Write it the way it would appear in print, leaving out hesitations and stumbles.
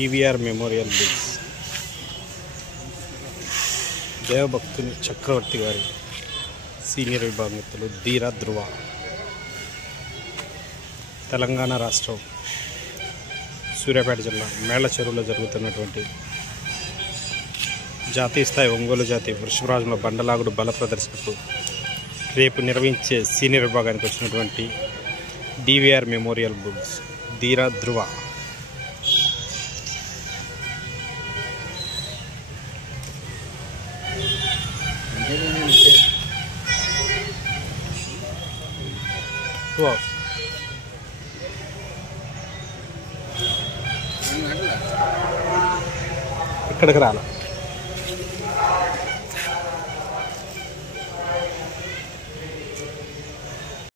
DVR memorial bulls దేవభక్తుని చక్రవర్తి గారి senior విభాగస్తులు ధీర ధ్రువ. తెలంగాణ రాష్ట్రం సూర్యాపేట జిల్లా మేళ్ల చెరువులో జరుగుతున్నటువంటి జాతీయ స్థాయి ఒంగోలు జాతి వృషభరాజుల బండలాగుడు బల ప్రదర్శనకు రేపు నిర్వహించే సీనియర్ విభాగానికి వచ్చినటువంటి DVR మెమోరియల్ బుల్స్ ధీర ధ్రువ. ఇక్కడికి రాలా.